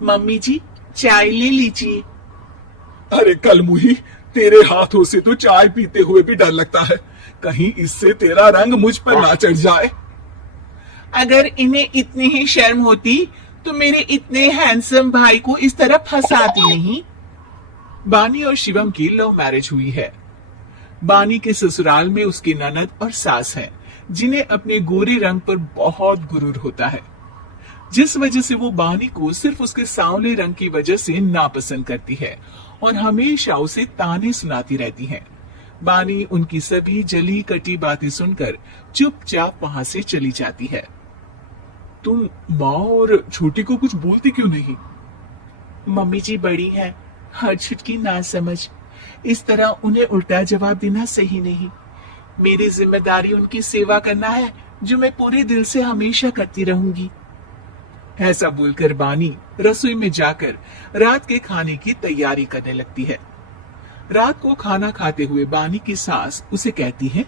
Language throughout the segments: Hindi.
मम्मी जी, चाय ले लीजिए। अरे कलमुही, तेरे हाथों से तो चाय पीते हुए भी डर लगता है। कहीं इससे तेरा रंग मुझ पर ना चढ़ जाए। अगर इन्हें इतनी ही शर्म होती तो मेरे इतने हैंडसम भाई को इस तरह फंसाती नहीं। बानी और शिवम की लव मैरिज हुई है। बानी के ससुराल में उसकी ननद और सास है, जिन्हें अपने गोरे रंग पर बहुत गुरूर होता है, जिस वजह से वो बानी को सिर्फ उसके सांवले रंग की वजह से नापसंद करती है और हमेशा उसे ताने सुनाती रहती है। बानी उनकी सभी जली कटी बातें सुनकर चुपचाप वहां से चली जाती है। तुम माँ और छोटी को कुछ बोलती क्यों नहीं? मम्मी जी बड़ी है, हर छुटकी ना समझ, इस तरह उन्हें उल्टा जवाब देना सही नहीं। मेरी जिम्मेदारी उनकी सेवा करना है, जो मैं पूरे दिल से हमेशा करती रहूंगी। ऐसा बोलकर बानी रसोई में जाकर रात के खाने की तैयारी करने लगती है। रात को खाना खाते हुए बानी की सास उसे कहती है,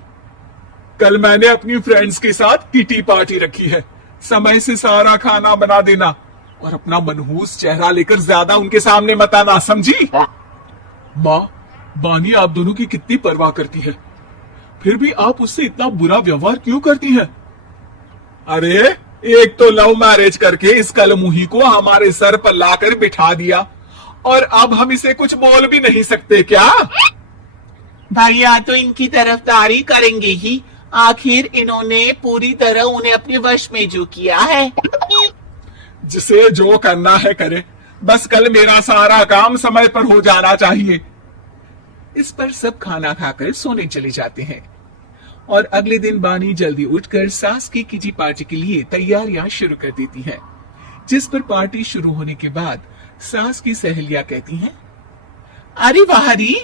कल मैंने अपनी फ्रेंड्स के साथ किटी पार्टी रखी है। समय से सारा खाना बना देना और अपना मनहूस चेहरा लेकर ज्यादा उनके सामने मत आना, समझी? माँ, बानी आप दोनों की कितनी परवाह करती है, फिर भी आप उससे इतना बुरा व्यवहार क्यों करती हैं? अरे एक तो लव मैरिज करके इस कलमुही को हमारे सर पर लाकर बिठा दिया और अब हम इसे कुछ बोल भी नहीं सकते क्या? भैया तो इनकी तरफदारी करेंगे ही, आखिर इन्होंने पूरी तरह उन्हें अपने वश में जो किया है। जिसे जो करना है करे, बस कल मेरा सारा काम समय पर हो जाना चाहिए। इस पर सब खाना खाकर सोने चले जाते हैं और अगले दिन बानी जल्दी उठकर सास की किटी पार्टी के लिए तैयारियां शुरू कर देती है, जिस पर पार्टी शुरू होने के बाद सास की सहेलियां कहती हैं, अरे वाह री,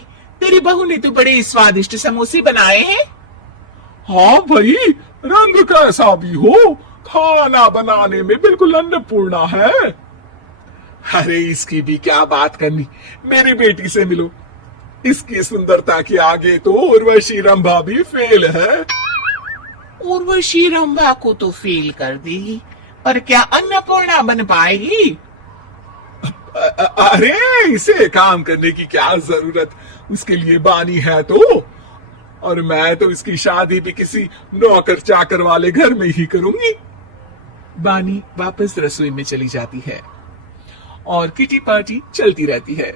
तेरी बहू ने तो बड़े स्वादिष्ट समोसे बनाए हैं। हाँ भाई, रंग कैसा भी हो, खाना बनाने में बिल्कुल अन्नपूर्णा है। अरे इसकी भी क्या बात करनी, मेरी बेटी से मिलो, इसकी सुंदरता के आगे तो उर्वशी रंभा भी फेल है। उर्वशी रंभा को तो फेल कर देगी, पर क्या अन्नपूर्णा बन पाएगी? अरे इसे काम करने की क्या जरूरत, उसके लिए बानी है तो। और मैं तो इसकी शादी भी किसी नौकर चाकर वाले घर में ही करूंगी। बानी वापस रसोई में चली जाती है और किटी पार्टी चलती रहती है।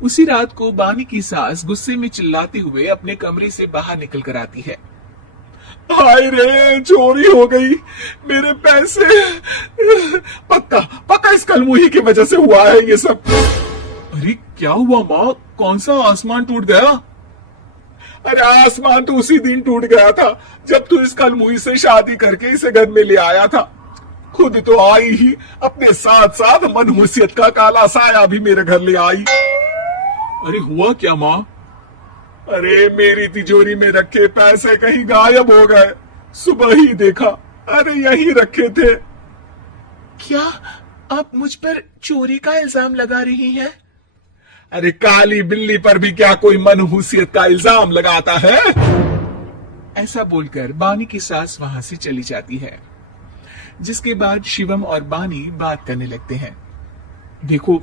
उसी रात को बानी की सास गुस्से में चिल्लाते हुए अपने कमरे से बाहर निकल कर आती है। हाय रे, चोरी हो गई, मेरे पैसे, पक्का पक्का इस कलमुही की वजह से हुआ है ये सब। अरे क्या हुआ माँ, कौन सा आसमान टूट गया? अरे आसमान तो उसी दिन टूट गया था जब तू इस कलमुही से शादी करके इसे घर में ले आया था। खुद तो आई ही, अपने साथ साथ मनहूसियत का काला साया भी मेरे घर ले आई। अरे हुआ क्या माँ? अरे मेरी तिजोरी में रखे पैसे कहीं गायब हो गए, सुबह ही देखा, अरे यही रखे थे। क्या आप मुझ पर चोरी का इल्जाम लगा रही हैं? अरे काली बिल्ली पर भी क्या कोई मनहूसियत का इल्जाम लगाता है? ऐसा बोलकर बानी की सास वहां से चली जाती है, जिसके बाद शिवम और बानी बात करने लगते हैं। देखो,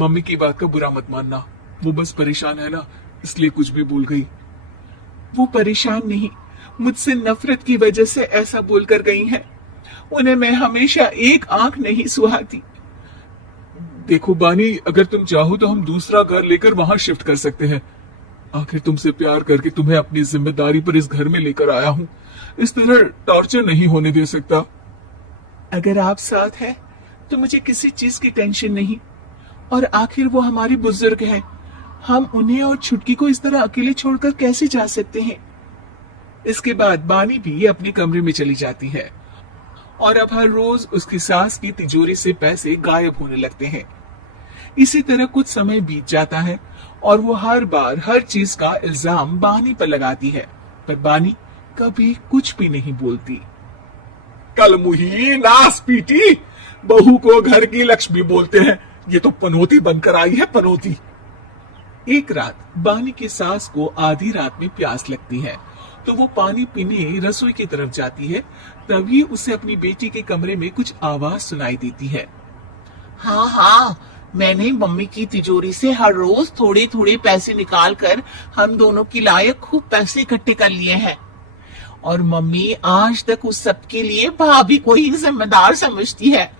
मम्मी की बात का बुरा मत मानना, वो बस परेशान है ना, इसलिए कुछ भी भूल गई। वो परेशान नहीं, मुझसे नफरत की वजह से ऐसा बोलकर गई हैं। उन्हें मैं हमेशा एक आंख नहीं सुहाती। देखो बानी, अगर तुम चाहो तो हम दूसरा घर लेकर वहां शिफ्ट कर सकते हैं। आखिर तुमसे प्यार करके तुम्हें अपनी जिम्मेदारी पर इस घर में लेकर आया हूँ, इस तरह टॉर्चर नहीं होने दे सकता। अगर आप साथ हैं तो मुझे किसी चीज की टेंशन नहीं, और आखिर वो हमारे बुजुर्ग हैं, हम उन्हें और छुटकी को इस तरह अकेले छोड़कर कैसे जा सकते हैं। इसके बाद बानी भी अपने कमरे में चली जाती है और अब हर रोज उसकी सास की तिजोरी से पैसे गायब होने लगते हैं। इसी तरह कुछ समय बीत जाता है और वो हर बार हर चीज का इल्जाम बानी पर लगाती है, पर बानी कभी कुछ भी नहीं बोलती। कलमुही नास पीटी, बहू को घर की लक्ष्मी बोलते हैं, ये तो पनौती बनकर आई है, पनौती। एक रात बानी की सास को आधी रात में प्यास लगती है, तो वो पानी पीने रसोई की तरफ जाती है। तभी उसे अपनी बेटी के कमरे में कुछ आवाज सुनाई देती है। हाँ हाँ, मैंने मम्मी की तिजोरी से हर रोज थोड़े थोड़े पैसे निकाल कर हम दोनों के लायक खूब पैसे इकट्ठे कर लिए हैं। और मम्मी आज तक उस सब के लिए भाभी को ही जिम्मेदार समझती है।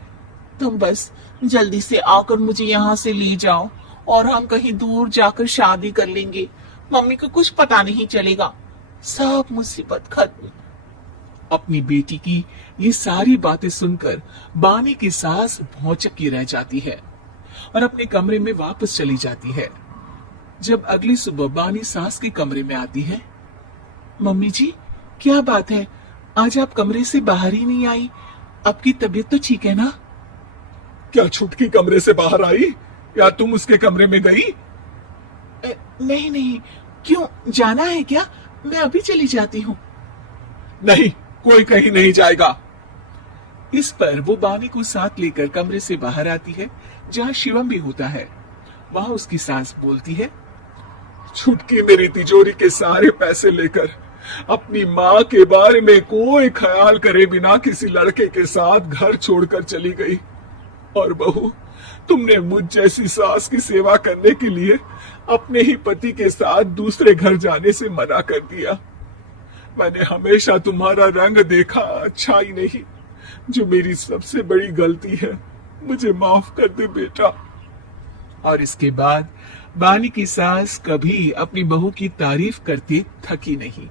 तुम बस जल्दी से आकर मुझे यहाँ से ले जाओ और हम कहीं दूर जाकर शादी कर लेंगे। मम्मी को कुछ पता नहीं चलेगा, सब मुसीबत खत्म। अपनी बेटी की ये सारी बातें सुनकर बानी की सास भौचक्की रह जाती है और अपने कमरे में वापस चली जाती है। जब अगली सुबह बानी सास के कमरे में आती है, मम्मी जी क्या बात है, आज आप कमरे से बाहर ही नहीं आई? आपकी तबीयत तो ठीक है ना? क्या छुटकी कमरे से बाहर आई या तुम उसके कमरे में गई? नहीं नहीं, क्यों जाना है क्या? मैं अभी चली जाती हूँ। नहीं, कोई कहीं नहीं जाएगा। इस पर वो बानी को साथ लेकर कमरे से बाहर आती है जहाँ शिवम भी होता है। वहां उसकी सास बोलती है, छुटकी मेरी तिजोरी के सारे पैसे लेकर अपनी माँ के बारे में कोई ख्याल करे बिना किसी लड़के के साथ घर छोड़कर चली गई। और बहू, तुमने मुझ जैसी सास की सेवा करने के लिए अपने ही पति के साथ दूसरे घर जाने से मना कर दिया। मैंने हमेशा तुम्हारा रंग देखा अच्छा ही नहीं, जो मेरी सबसे बड़ी गलती है। मुझे माफ कर दे बेटा। और इसके बाद बानी की सास कभी अपनी बहू की तारीफ करते थकी नहीं।